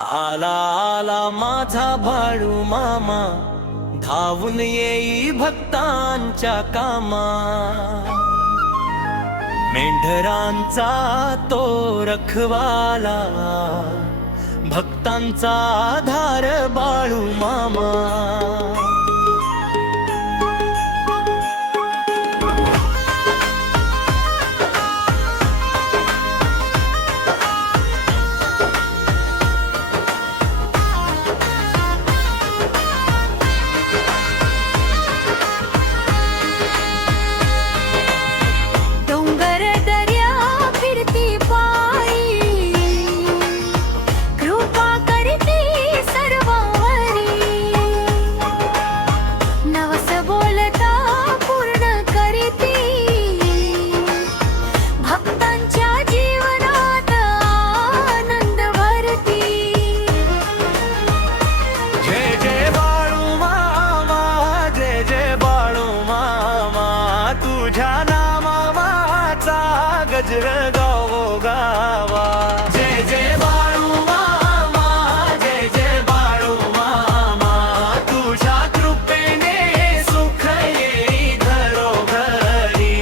आला आला माझा भाळू मामा, धावून येई भक्तांच्या कामा. मेंढरांचा तो रखवाला, भक्तांचा आधार बाळू मामा. तुझ्या नामाचा गजर गावोगावा. जय जय बाळू मामा, जय जय बाळू मामा. तुझ्या कृपेने सुख येई घरोघरी.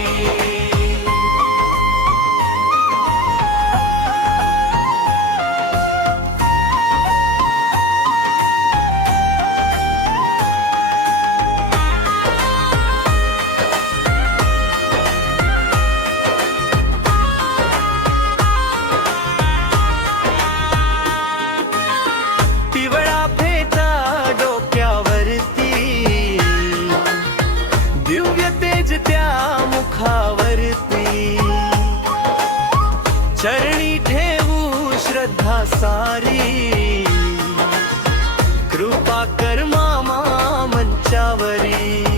त्या मुखावरती चरणी ठेवू श्रद्धा सारी. कृपा कर मामा मंचावरी.